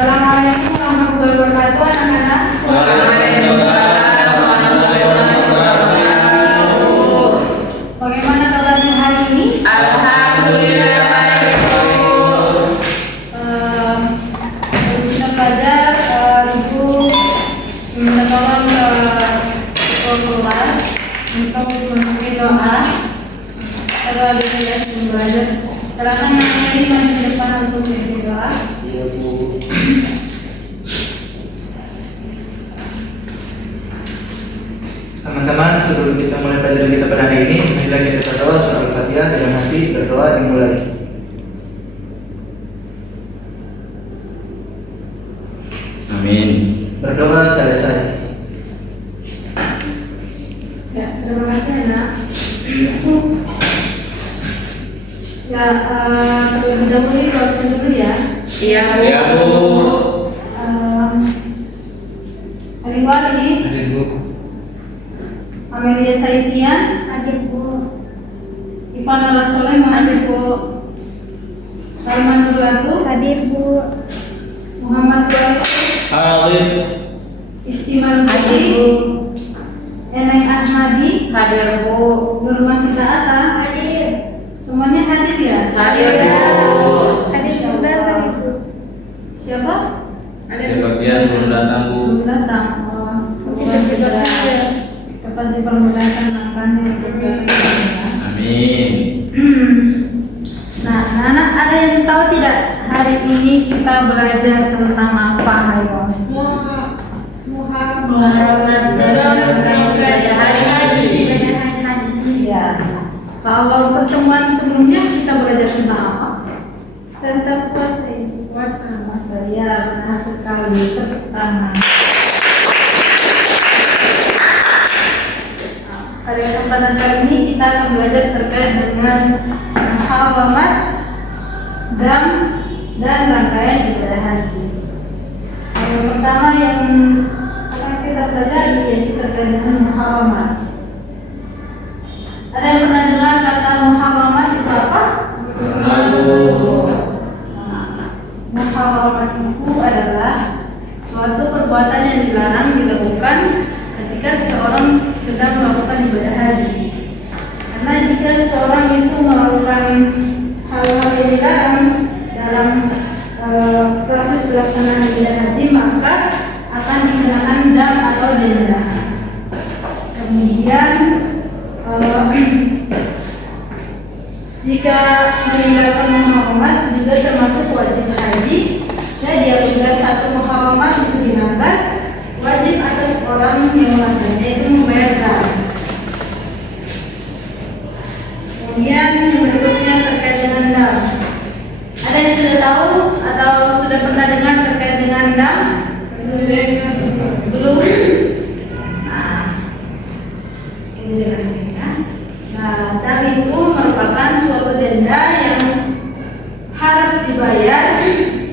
Assalamualaikum warahmatullahi wabarakatuh, anak-anak. Waalaikumsalam warahmatullahi wabarakatuh. Bagaimana kabarnya hari ini? Alhamdulillah baik, Bu. Sebelum kita belajar, Ibu minta tolong ke kelas untuk memberi doa. Kalau ada kelas sebelum belajar, silakan yang ini masih di depan untuk memberi doa. Iya, Bu. Teman-teman, sebelum kita mulai pelajaran kita pada hari ini, marilah kita berdoa surah Al-Fatihah dengan hati berdoa dimulai. Amin. Berdoa selesai. Ya, terima kasih anak. Ya, terlebih dahulu dosen dulu ya. Iya, Bu. Ali Wali, Hadir, Bu. Amelia Saitia, Hadir, Bu. Ivana Rasoleh, hadir Bu. Salman Nurlatu, Hadir, Bu. Muhammad Wali, Hadir. Istimal Hadir, Budi, Bu. Eneng Ahmadi, Hadir, Bu. Nur Masita Atta, Hadir. semuanya hadir ya? Hadir, Bu. Hadir sudah, Bu. Siapa? Sebagian belum datang, Bu. Belum datang. Semoga segera dapat dipermudahkan langkahnya untuk berikutnya. Amin. Nah, anak ada yang tahu tidak hari ini kita belajar tentang apa, ayo? Muhammad dalam ibadah haji. Ya. Kalau pertemuan sebelumnya kita belajar tentang apa? Tentang puasa. Puasa. Ya, benar sekali. Tepuk tangan. Pada kesempatan kali ini kita akan belajar terkait dengan muharamat dan rangkaian ibadah haji. Yang pertama yang akan kita pelajari yaitu terkait dengan muharamat. Ada yang pernah dengar kata muharamat itu apa? Muharamat itu adalah suatu perbuatan yang dilarang dilakukan ketika seseorang sedang melakukan ibadah haji. Karena jika seseorang itu melakukan hal-hal yang dilarang dalam proses pelaksanaan ibadah haji, maka akan dikenakan dam atau denda. Kemudian jika meninggalkan muharamat juga termasuk wajib haji. Jadi apabila satu muharamat itu dilanggar, wajib atas orang yang melanggarnya itu membayar dam. Kemudian yang berikutnya terkait dengan dam. Ada yang sudah tahu atau sudah pernah dengar terkait dengan dam? Belum? Nah, ini jelasin ya. Nah, dam itu merupakan suatu denda yang harus dibayar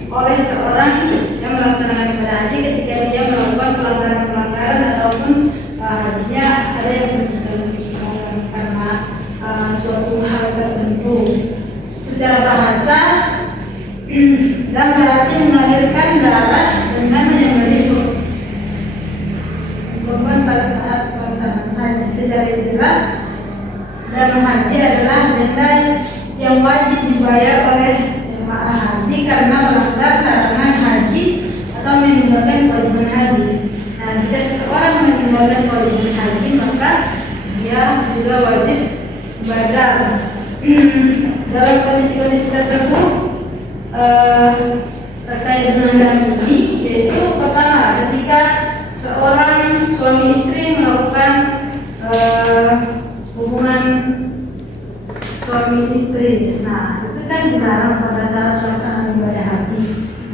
oleh seorang yang melaksanakan ibadah haji ketika dia melakukan pelanggaran-pelanggaran ataupun dia ada yang berkaitan karena suatu hal tertentu. Secara bahasa, dam berarti mengalirkan darah dengan menyembelih korban pada saat pelaksanaan haji. Secara istilah, dam haji adalah denda yang wajib dibayar oleh jemaah haji karena melanggar larangan haji atau meninggalkan kewajiban haji. Nah, jika seseorang meninggalkan kewajiban haji, maka dia juga wajib badal. Dalam kondisi-kondisi tertentu terkait dengan dam ini, yaitu pertama ketika seorang suami istri melakukan hubungan suami istri. Nah, itu kan dilarang pada saat pelaksanaan ibadah haji.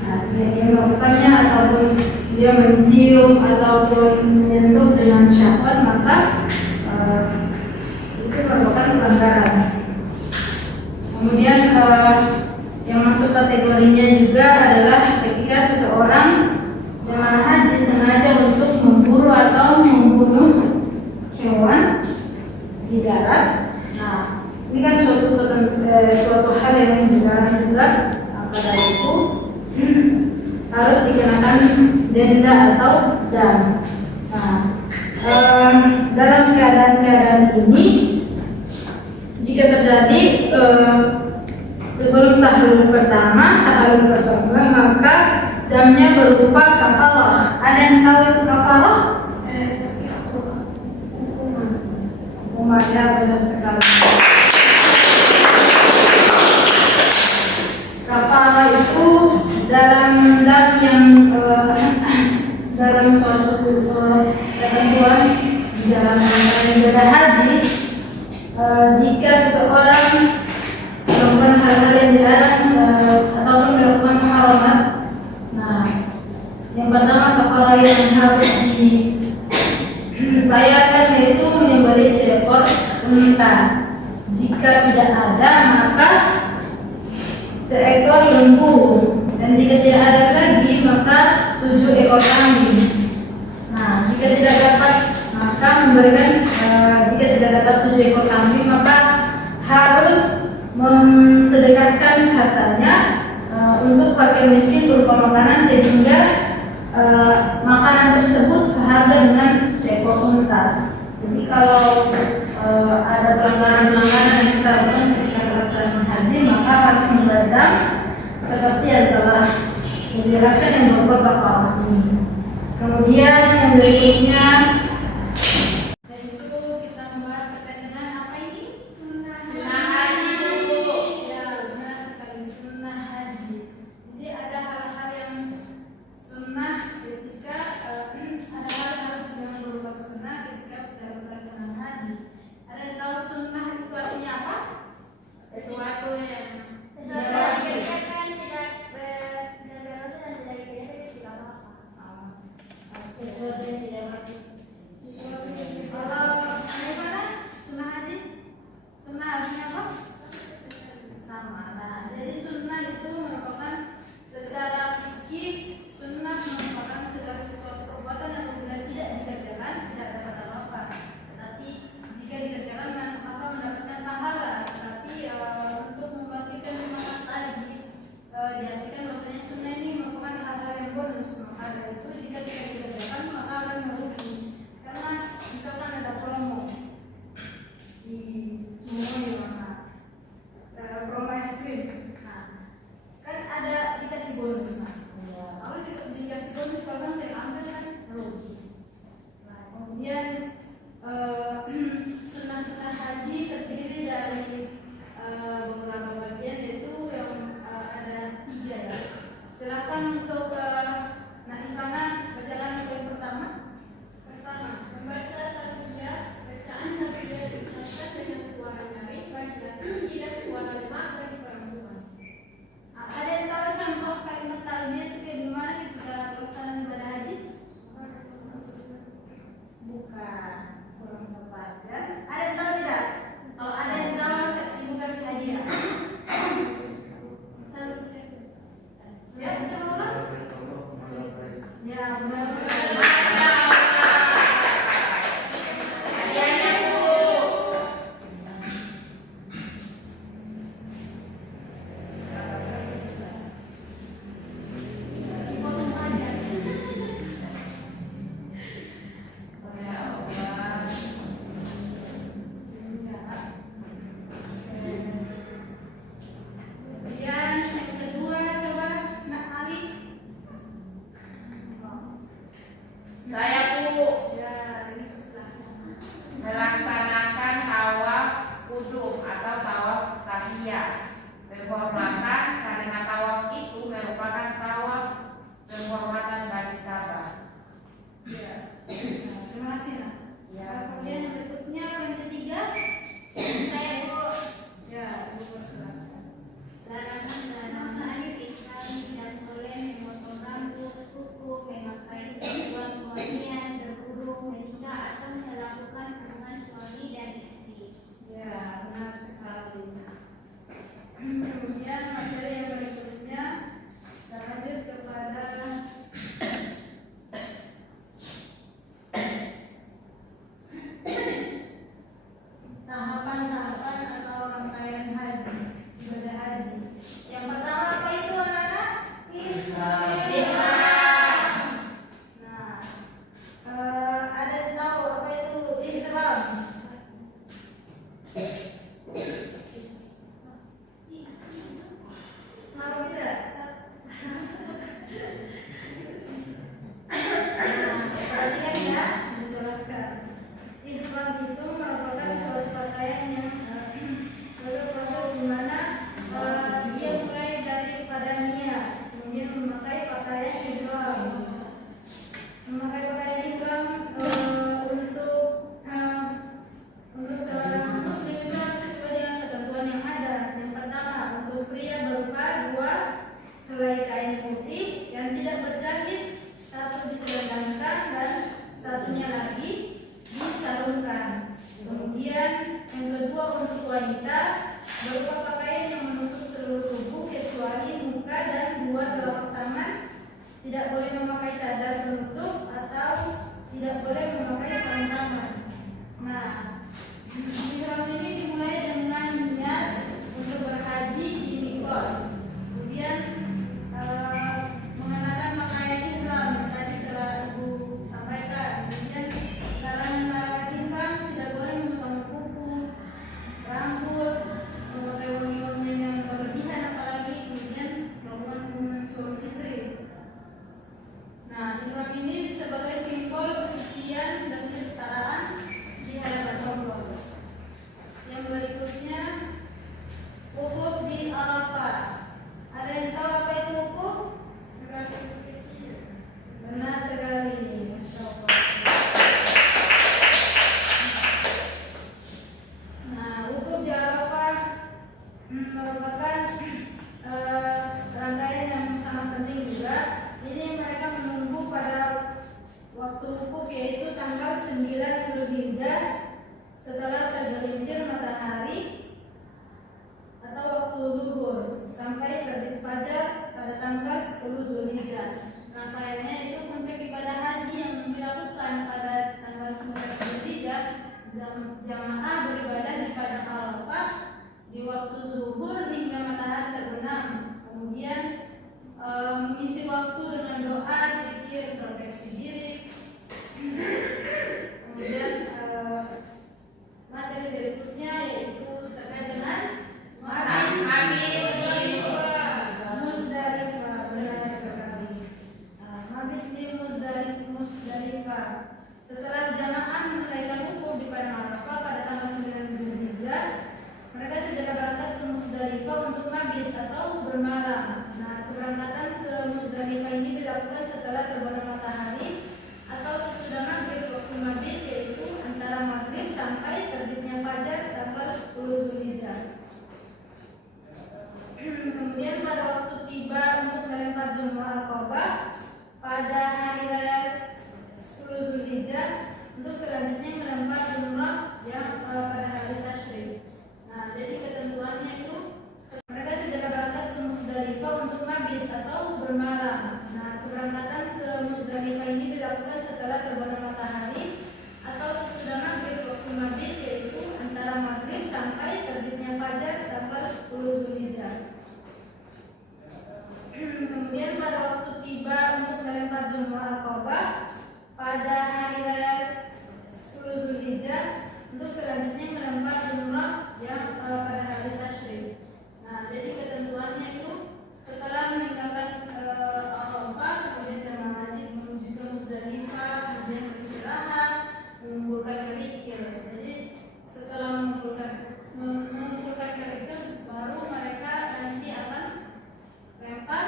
Nah, jika dia melakukannya ataupun dia mencium ataupun menyentuh dengan syahwat, maka itu merupakan pelanggaran. Kemudian yang masuk kategorinya juga adalah ketika seseorang jemaah haji sengaja untuk memburu atau membunuh hewan di darat. Nah, ini kan suatu hal yang dilarang juga pada itu. harus dikenakan denda atau dam. Nah, dalam keadaan ini jika terjadi sebelum tahlul pertama, maka damnya berupa kafalah. Ada yang tahu itu kafalah? Hukumannya benar sekali. Kafalah itu dalam dam yang dalam suatu ketentuan di dalam ibadah haji, jika seseorang melakukan hal-hal yang dilarang ataupun melakukan haramat, nah, yang pertama kafarah yang harus dibayarkan yaitu menyembelih seekor unta. Jika tidak ada, maka seekor lembu, dan jika tidak ada lagi, maka 7 ekor kambing. Nah, jika tidak dapat, maka memberikan jika tidak dapat 7 ekor kambing, maka harus memsedekahkan hartanya untuk fakir miskin berupa makanan, sehingga makanan tersebut seharga dengan seekor unta. Jadi kalau ada pelanggaran-pelanggaran yang kita lakukan ketika pelaksanaan haji, maka harus membayar seperti yang telah dijelaskan yang berupa kafalah ini. Kemudian yang berikutnya yaitu kita membahas terkait dengan apa ini? Sunnah haji. Ya, benar sekali, sunnah haji. Jadi ada hal-hal yang sunnah ketika ada hal-hal yang berupa sunnah ketika dalam pelaksanaan haji. Ada yang tahu sunnah itu artinya apa? Sesuatu yang dikerjakan tidak berharus dan tidak dikerjakan tidak apa-apa. Sesuatu yang tidak wajib. Kalau bagaimana sunnah haji? Sunnah artinya apa? Sama. Nah, jadi sunnah itu merupakan secara fikih, sunnah merupakan segala sesuatu perbuatan yang apabila tidak dikerjakan tidak dapat apa-apa. Tetapi jika dikerjakan maka mendapatkan pahala. Tapi untuk membangkitkan semangat tadi, diartikan bahwasanya sunnah ini merupakan hal-hal yang bonus. Maka dari itu jika tidak dikerjakan maka akan merugi. Karena misalkan ada promo di mana promo es krim, nah kan ada dikasih bonus. Nah, kalau dikasih bonus kalau saya ambil kan rugi. Nah, kemudian sunnah-sunnah haji terdiri dari beberapa bagian, yaitu yang ada 3 ya. Silakan untuk naikana berjalan tidak boleh memakai cadar penutup atau tidak boleh memakai sarung tangan. Nah, ihram ini dimulai dengan niat untuk berhaji di mikot. Kemudian mengenakan pakaian ihram yang tadi telah Ibu sampaikan. Kemudian larangan ihram tidak boleh memotong kuku, rambut, memakai wangi-wangian yang berlebihan, apalagi kemudian melakukan hubungan suami istri. Nah, ihram ini sebagai simbol kesucian dan kesetaraan di hadapan Allah. Yang berikutnya, wukuf di Arafah. Ada yang tahu apa itu wukuf? Benar sekali. Masya Allah. Nah, wukuf di Arafah merupakan rangkaian yang sangat penting juga. Jadi mereka menunggu pada waktu wukuf, yaitu tanggal 9 Zulhijjah setelah tergelincir matahari atau waktu zuhur sampai terbit fajar pada tanggal 10 Zulhijjah. Rangkaiannya itu puncak ibadah haji yang dilakukan pada tanggal 9 Zulhijjah. Jamaah beribadah di padang Arafah di waktu zuhur hingga matahari terbenam. Kemudian mengisi waktu dengan doa, zikir, introspeksi diri. Kemudian materi berikutnya yaitu terkait dengan Musdalifah. Benar sekali. Mabit di Musdalifah. Setelah jamaah menunaikan wukuf di padang Arafah pada tanggal 9 Zulhijjah, mereka segera berangkat ke Musdalifah untuk mabit atau bermalam. Nah, keberangkatan ke Musdalifah ini dilakukan setelah terbenam matahari atau sesudah maghrib. Waktu mabit yaitu antara maghrib sampai terbitnya fajar tanggal 10 Zulhijjah. Kemudian pada waktu tiba untuk melempar jumrah Aqabah pada hari raya 10 Zulhijjah, untuk selanjutnya melempar jumrah yang pada hari tasyrik. Nah, jadi ketentuannya itu mereka segera berangkat ke Musdalifah untuk mabit atau bermalam. Nah, keberangkatan ke Musdalifah ini dilakukan setelah terbenam matahari atau sesudah maghrib. Waktu mabit yaitu antara maghrib sampai terbitnya fajar tanggal 10 Zulhijjah. Kemudian pada waktu tiba untuk melempar jumrah Aqabah pada hari raya 10 Zulhijjah, untuk selanjutnya melempar jumrah yang pada hari tasyrik. Nah, jadi ketentuannya itu setelah meninggalkan Arafah, kemudian jemaah haji menuju ke Musdalifah, kemudian beristirahat, mengumpulkan kerikil. Jadi setelah mengumpulkan kerikil, baru mereka nanti akan lempar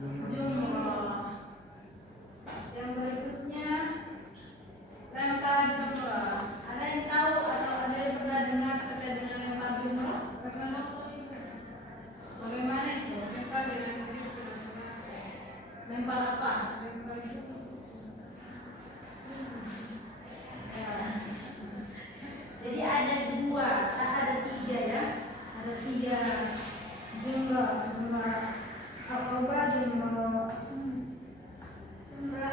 jumrah. Yang berikutnya lempar jumrah. Ada yang tahu atau ada yang pernah dengar terkait dengan lempar jumrah? Bagaimana itu? Lempar apa? Ya. Jadi ada dua, ada tiga ya. Ada tiga jumrah Aqabah, jumrah Ula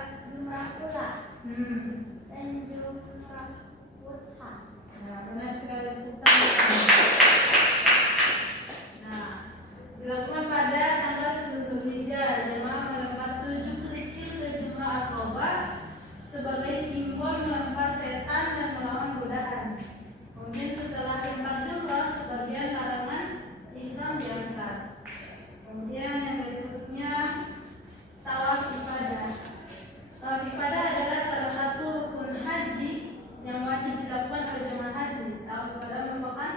dan jumrah Wutha. Nah, benar sekali kita. Nah, dilakukan pada tanggal 10 Zulhijjah, jemaah melempar 7 kerikil ke jumrah Aqabah sebagai simbol melempar setan dan melawan godaan. Kemudian setelah lempar jumrah, sebagian larangan ihram diangkat. Kemudian yang berikutnya tawaf ifadah. Tawaf ifadah adalah salah satu rukun haji yang wajib dilakukan oleh jemaah haji. Tawaf ifadah merupakan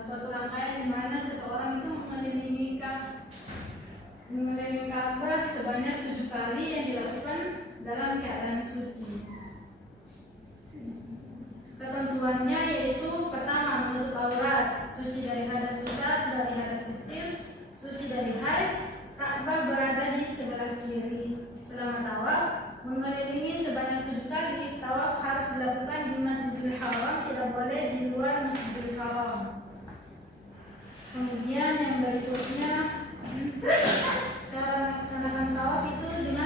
suatu rangkaian di mana seseorang itu mengelilingi Ka'bah sebanyak 7 kali yang dilakukan dalam keadaan suci. Ketentuannya yaitu pertama, menutup aurat, suci dari hadas besar, dari hadas kecil, suci dari haid. Ka'bah berada di sebelah kiri. Selama tawaf, mengelilingi sebanyak 7 kali. Tawaf harus dilakukan di Masjidil Haram, tidak boleh di luar Masjidil Haram. Kemudian yang berikutnya, cara melaksanakan tawaf itu dengan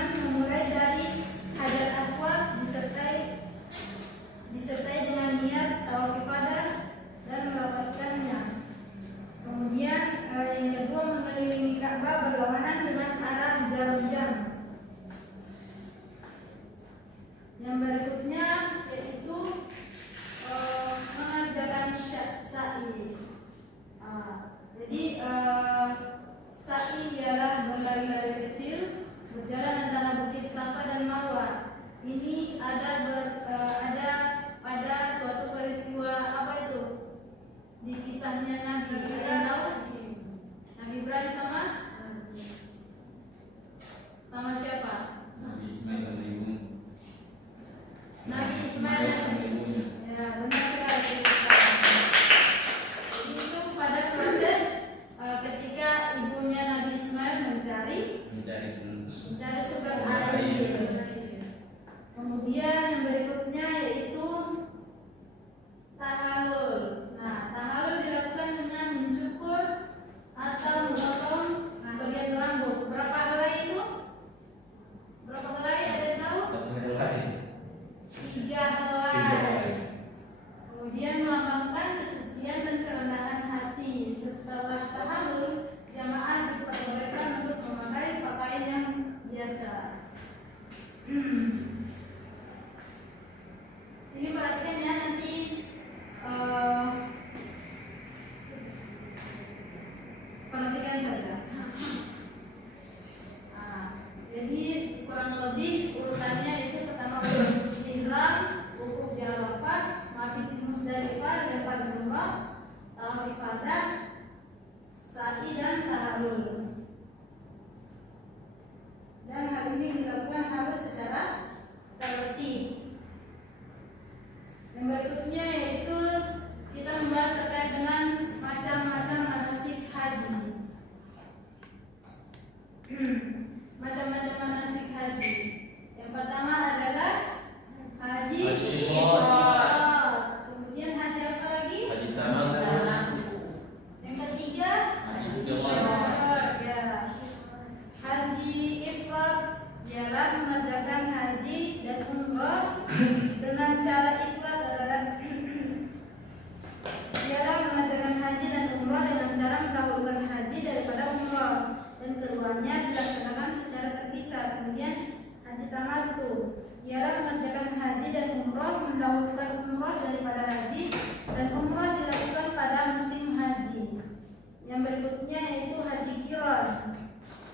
mencari mencari sumber air. Kemudian yang berikutnya yaitu tahalul. Nah, tahalul dilakukan dengan mencukur atau memotong bagian rambut. Berapa helai itu? Berapa helai? Ada yang tahu? 3 helai. Kemudian melambangkan kesucian dan kerendahan hati. Setelah tahalul, jamaah diperbolehkan untuk memakai pakaian yang biasa. Ini perhatikan ya, nanti perhatikan saja. Jadi kurang lebih urutannya itu pertama wukuf ihram, wukuf di Arafah, mabit di Musdalifah, lempar jumrah, tawaf ifadah, sa'i dan tahalul. Dan hal ini dilakukan harus secara tertib. Yang berikutnya yaitu kita membahas terkait dengan macam-macam manasik haji. Macam-macam manasik haji. Yang pertama adalah haji ifrad. Kemudian haji apa lagi? Haji tamattu. Yang ketiga Haji qiran. ya. Haji ifrad ialah mengerjakan haji dan umrah dengan cara ifrad adalah ialah mengerjakan haji dan umrah dengan cara mendahulukan haji daripada umrah, dan keduanya dilaksanakan secara terpisah. Kemudian haji tamattu ialah mengerjakan haji dan umrah, mendahulukan umrah daripada haji, dan umrah dilakukan pada musim haji. Yang berikutnya yaitu haji qiran.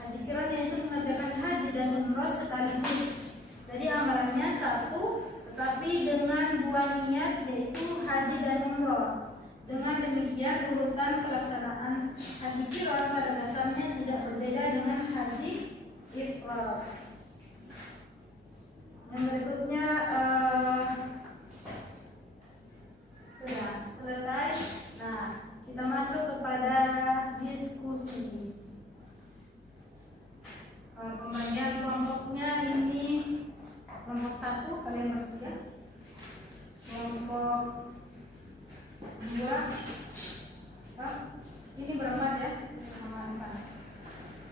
Haji qiran yaitu mengerjakan haji dan umrah sekaligus. Jadi amalannya satu, tetapi dengan 2 niat, yaitu haji dan umrah. Dengan demikian urutan pelaksanaan haji qiran pada dasarnya tidak berbeda dengan haji ifrad. Yang berikutnya sudah selesai. Nah, kita masuk kepada diskusi. Pembagian kelompoknya ini kelompok 1 kalian bertiga, kelompok 2 ini berempat ya,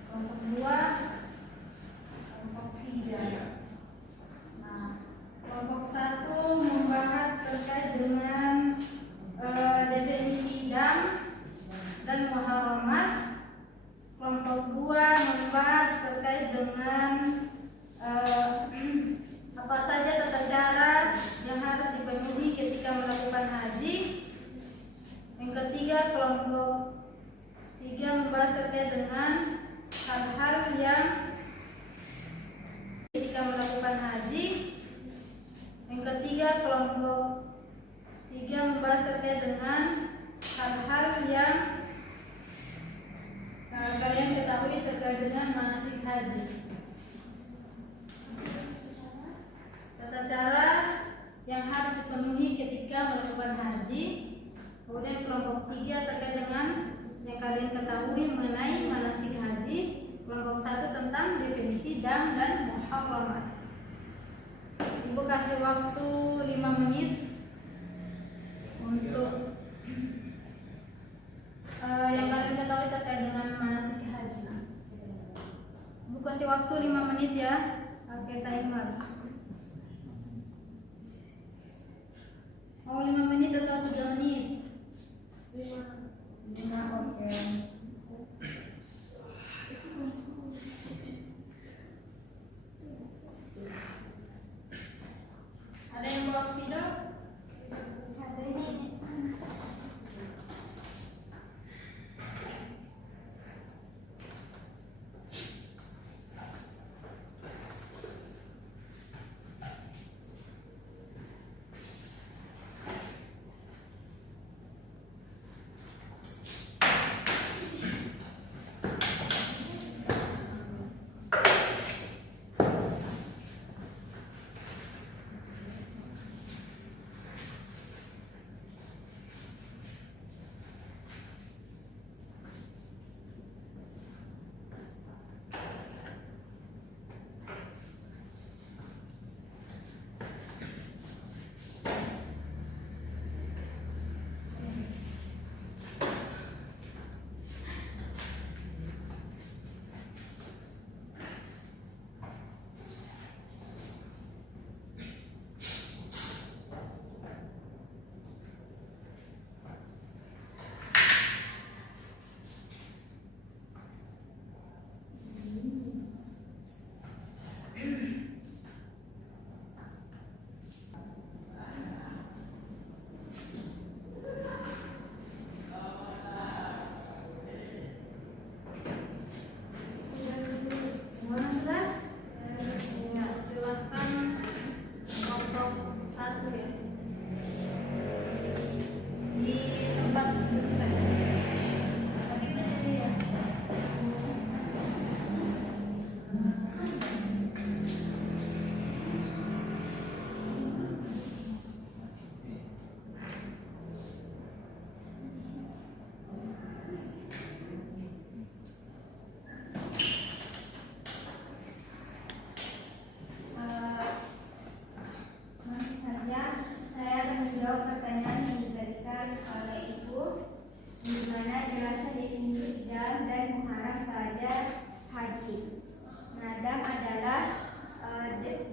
kelompok 2, kelompok 3. Nah, kelompok 1 membahas terkait dengan definisi dam dan muharramat. Kelompok 2 membahas terkait dengan apa saja tata cara yang harus dipenuhi ketika melakukan haji. Yang ketiga, kelompok 3 membahas terkait dengan hal-hal yang ketika melakukan haji. Yang ketiga, kelompok 3 membahas terkait dengan hal-hal yang kalian ketahui terkait dengan manasik haji. Tata cara yang harus dipenuhi ketika melakukan haji. Kemudian kelompok 3 terkait dengan yang kalian ketahui mengenai manasik haji. Kelompok 1 tentang definisi dam dan muharramat. Ibu kasih waktu 5 menit untuk yang kalian ketahui terkait dengan manasik haji. Ibu kasih waktu 5 menit ya. Oke, timer. Mau 5 menit atau 3 menit? 5, oke. Ada yang bawa spidol? Ada ini.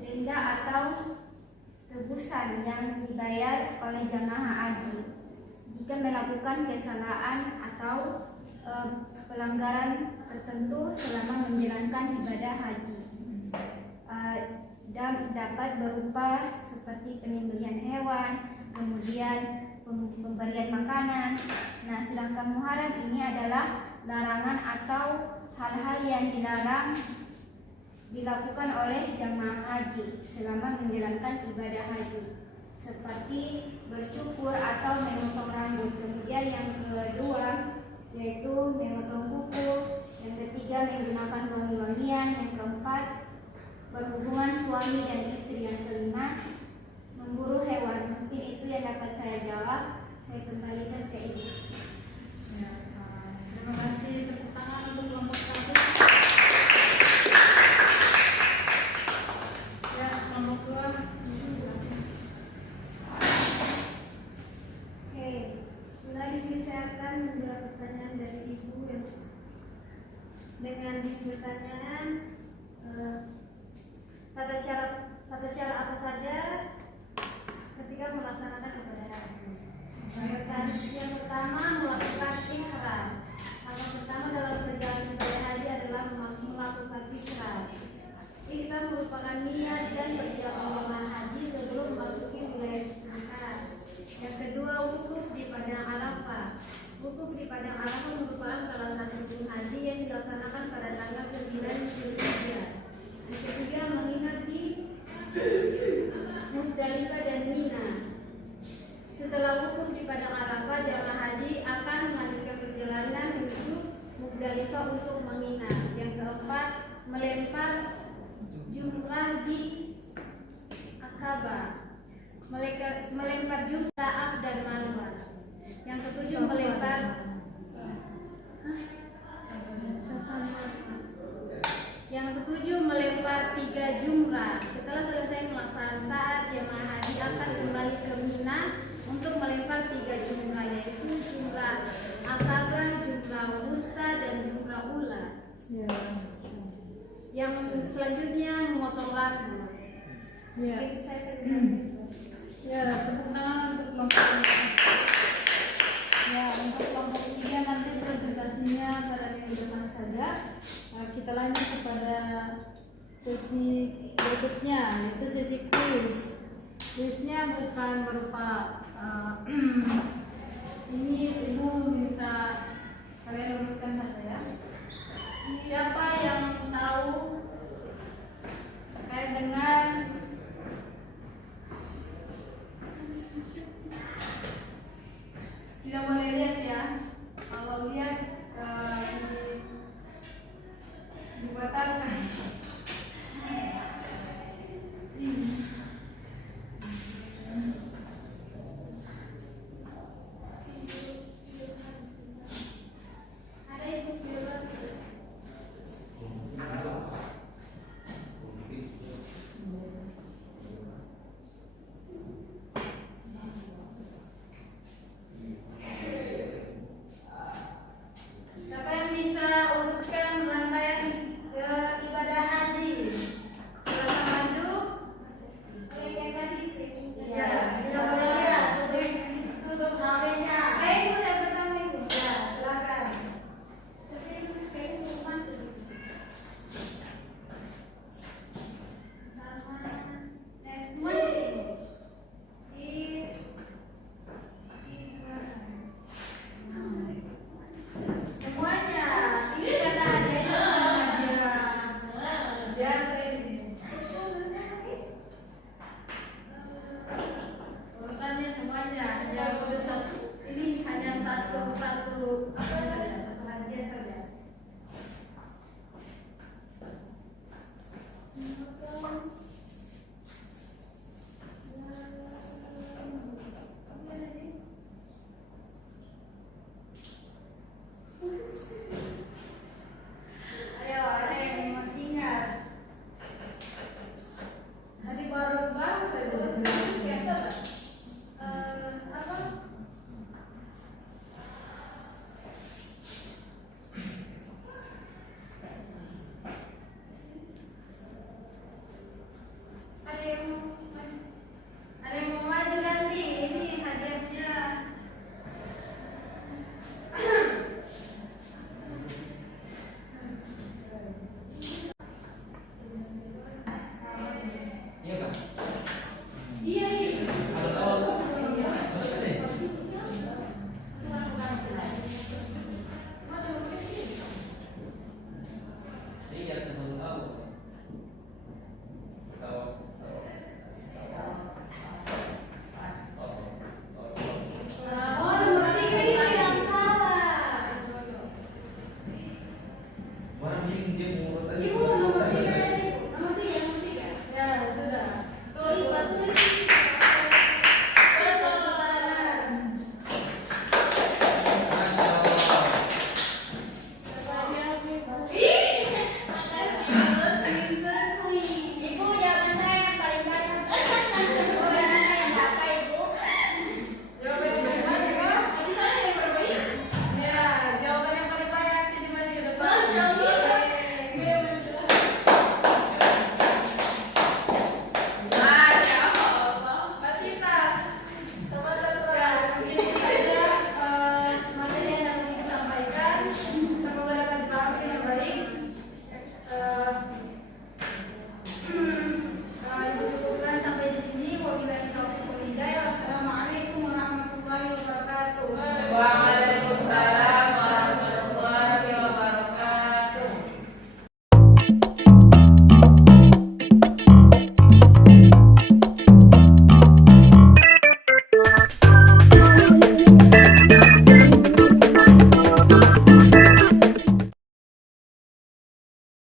denda atau tebusan yang dibayar oleh jamaah haji jika melakukan kesalahan atau pelanggaran tertentu selama menjalankan ibadah haji. Dan dapat berupa seperti penyembelihan hewan, kemudian pemberian makanan. Nah, sedangkan muharram ini adalah larangan atau hal-hal yang dilarang dilakukan oleh jamaah haji selama menjalankan ibadah haji, seperti bercukur atau memotong rambut. Kemudian yang kedua yaitu memotong kuku, yang ketiga menggunakan wangi-wangian, yang keempat berhubungan suami dan istri, yang kelima memburu hewan. Mungkin itu yang dapat saya jawab. Saya kembalikan ke Ibu. Ya, terima kasih. Tepuk tangan untuk kelompok 1. Ya, kelompok 2. Oke, sebentar di sini saya akan menjawab pertanyaan dari Ibu yang dengan pertanyaan tata cara apa saja ketika melaksanakan ibadah haji. Yang pertama, melakukan ihram. Hal yang pertama dalam perjalanan ibadah haji adalah melakukan ihram. Ihram merupakan niat dan persiapan jamaah haji sebelum memasuki wilayah Mekah. Yang kedua, wukuf di Padang Arafah. Wukuf di Padang Arafah merupakan salah satu rukun haji yang dilaksanakan pada tanggal 9 Zulhijjah. Yang ketiga, menginap di Musdalifah dan Mina. Setelah wukuf di Padang Arafah, jamaah haji akan melanjutkan perjalanan menuju Musdalifah untuk menginap. Yang keempat, melempar jumrah di Akabah, melempar jumrah Sa'af dan Marwah. Yang ketujuh, melempar Yang ketujuh, melempar 3 jumrah. Setelah selesai melaksanakan saat, jemaah haji akan kembali ke Mina untuk melempar 3 jumrah, yaitu jumrah Akabah, jumrah Wusta, dan jumrah Ula. Ya. Yang selanjutnya memotong rambut. Ya. Itu saya Ya, tepuk tangan untuk kelompok 3. Ya, untuk kelompok 3 nanti presentasinya pada minggu depan saja. Kita lanjut kepada sesi berikutnya, yaitu sesi kuis. Kuisnya bukan berupa ini Ibu minta kalian urutkan saja ya. Siapa yang tahu terkait dengan tidak boleh lihat ya, kalau lihat dibatalkan.